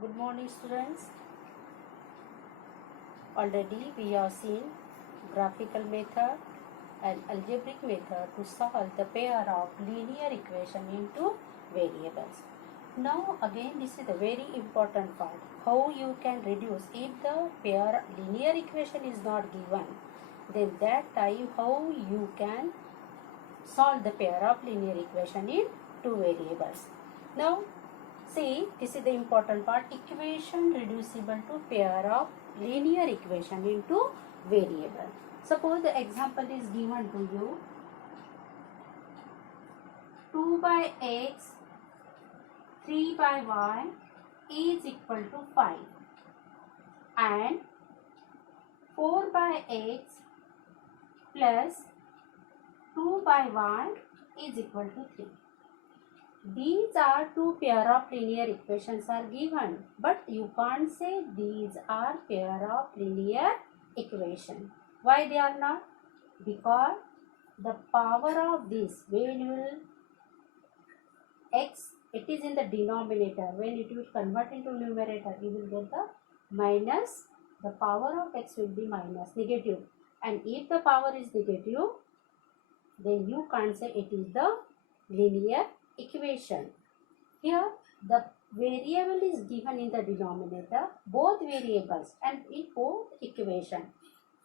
Good morning, students. Already we have seen graphical method and algebraic method to solve the pair of linear equation into variables. Now again this is the very important part. How you can reduce if the pair linear equation is not given, then that time how you can solve the pair of linear equation in two variables. Now see, this is the important part. Equation reducible to pair of linear equation into variable. Suppose the example is given to you. 2 by x, 3 by y is equal to 5 and 4 by x plus 2 by y is equal to 3. These are two pair of linear equations are given, but you can't say these are pair of linear equation. Why they are not? Because the power of this, when you will x, it is in the denominator. When it will convert into numerator, you will get the minus. The power of x will be minus, negative. And if the power is negative, then you can't say it is the linear equation. Here the variable is given in the denominator, both variables and in both equation.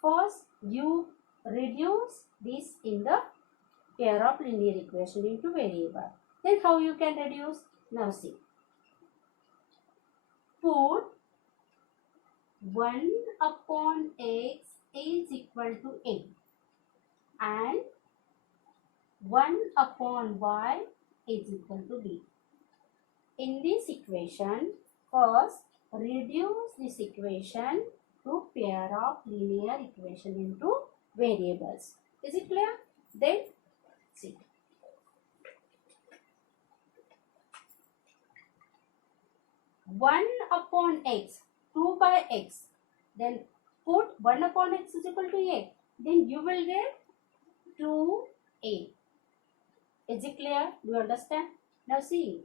First you reduce this in the pair of linear equation into variable. Then how you can reduce? Now see. Put 1 upon x is equal to a and 1 upon y is equal to b. In this equation, first reduce this equation to pair of linear equation into variables. Is it clear? Then see. One upon x, 2 by x. Then put 1 upon x is equal to a. Then you will get 2a. Is it clear? Do you understand? Now see,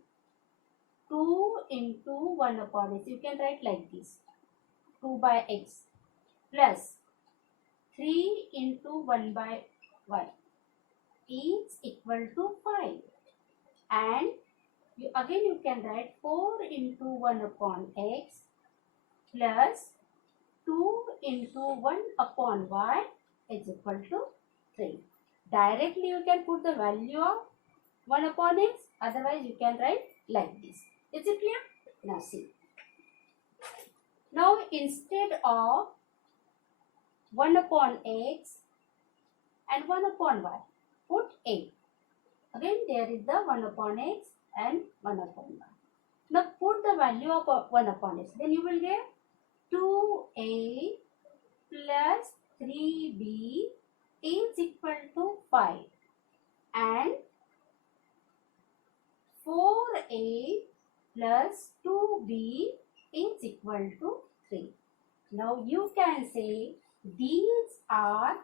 2 into 1 upon x, you can write like this, 2 by x plus 3 into 1 by y is equal to 5. And again you can write 4 into 1 upon x plus 2 into 1 upon y is equal to 3. Directly you can put the value of 1 upon x, otherwise you can write like this. Is it clear? Now see. Now instead of 1 upon x and 1 upon y, put a. Again there is the 1 upon x and 1 upon y. Now put the value of 1 upon x. Then you will get 2a plus 3b is equal to 5 and 4a plus 2b is equal to 3. Now you can say these are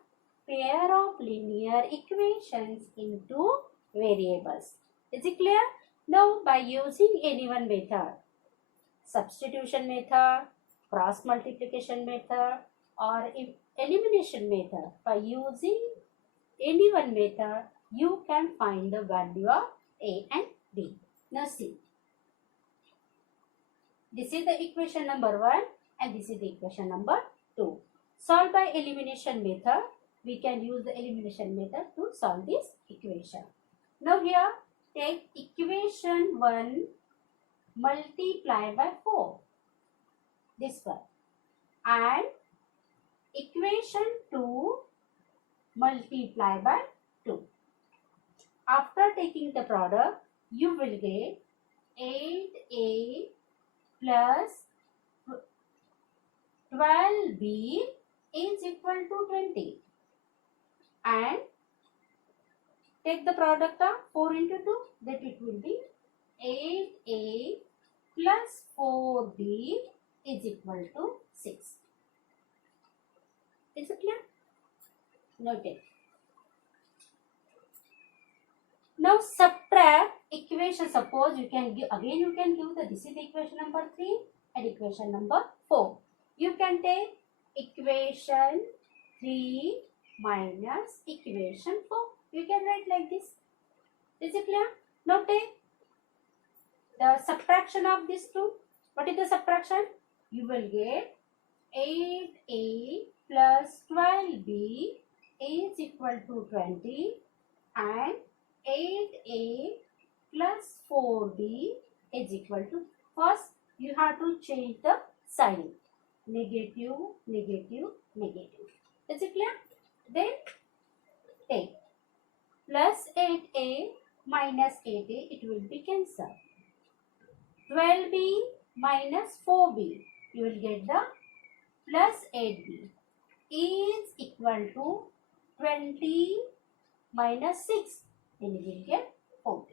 pair of linear equations into variables. Is it clear? Now by using any one method, substitution method, cross multiplication method or elimination method, by using any one method you can find the value of a and b. Now see, this is the equation number 1 and this is the equation number 2. Solve by elimination method. We can use the elimination method to solve this equation. Now here take equation 1 multiply by 4, this one, and equation 2 multiply by 2. After taking the product, you will get 8a plus 12b is equal to 20. And take the product of 4 into 2, that it will be 8a plus 4b is equal to 6. Is it clear? Noted. Now subtract equation. Suppose you can give, again you can give the, this is the equation number 3 and equation number 4. You can take equation 3 minus equation 4. You can write like this. Is it clear? Now take the subtraction of these two. What is the subtraction? You will get 8a plus 12b is equal to 20 and 8a plus 4b is equal to, first you have to change the sign. Negative, negative, negative. Is it clear? Then take plus 8a minus 8a, it will be cancelled. 12b minus 4b, you will get the plus 8b is equal to 20 minus 6, then you will get 4b.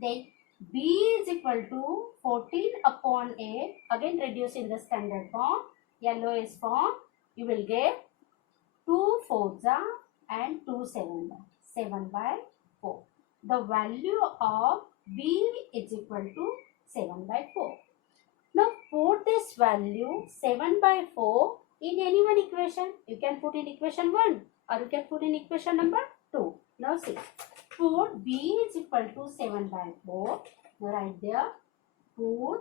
Then b is equal to 14 upon 8, again reduce in the standard form, yellowest form, you will get 2 4s and 2 7 by 4. The value of b is equal to 7 by 4. Now put this value 7 by 4 in any one equation. You can put in equation 1 or you can put in equation number 2. Now see, put b is equal to 7 by 4. Now write there, put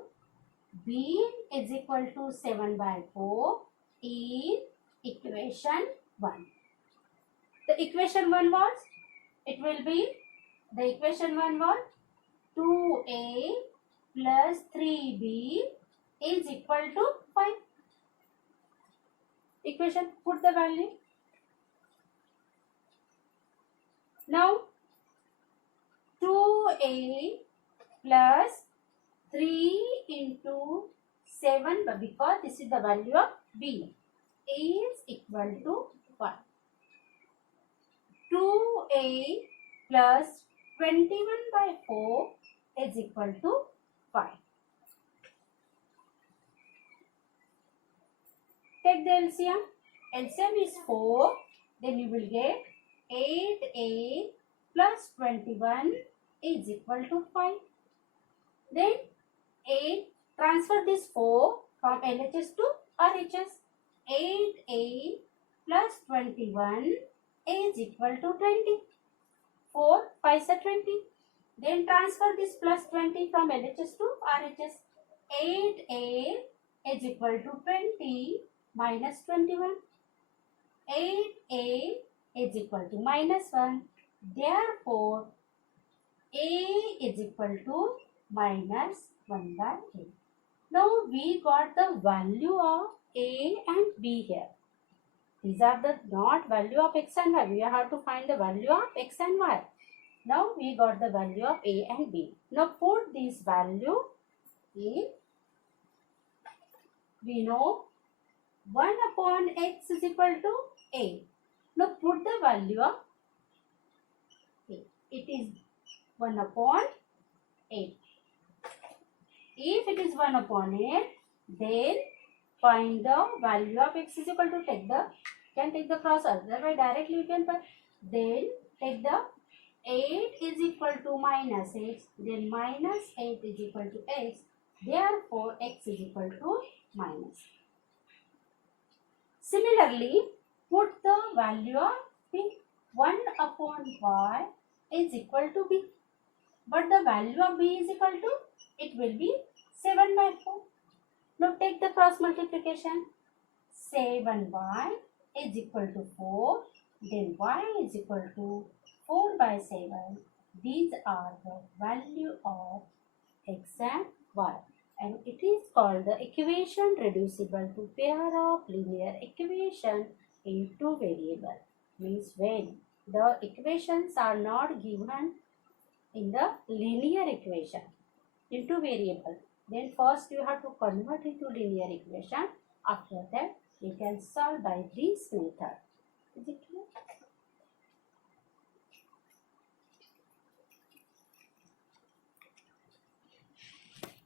b is equal to 7 by 4 in equation 1. The equation 1 was, it will be, the equation 1 was 2a plus 3b is equal to 5. Equation, put the value. Now 2a plus 3 into 7, because this is the value of b, is equal to 1. 2a plus 21 by 4 is equal to 5. Take the LCM. LCM is 4. Then you will get 8a plus 21 is equal to 5. Then 8, transfer this 4 from LHS to RHS. 8a plus 21 is equal to 20. 4 5 are 20. Then transfer this plus 20 from LHS to RHS. 8a is equal to 20 minus 21. 8a is equal to minus 1. Therefore, a is equal to minus 1 by 8. Now we got the value of a and b here. These are the not value of x and y. We have to find the value of x and y. Now we got the value of a and b. Now put this value in, we know 1 upon x is equal to a. Now put the value of a. It is 1 upon 8. If it is 1 upon 8, then find the value of x is equal to, can take the cross, otherwise directly you can find. Then take the 8 is equal to minus x, then minus 8 is equal to x. Therefore, x is equal to minus. Similarly, put the value of b. 1 upon y is equal to b. But the value of b is equal to, it will be 7 by 4. Now take the cross multiplication. 7y is equal to 4. Then y is equal to 4 by 7. These are the value of x and y. And it is called the equation reducible to pair of linear equation in two variable. Means when the equations are not given in the linear equation into variable, then first you have to convert into linear equation. After that, you can solve by this method. Is it clear?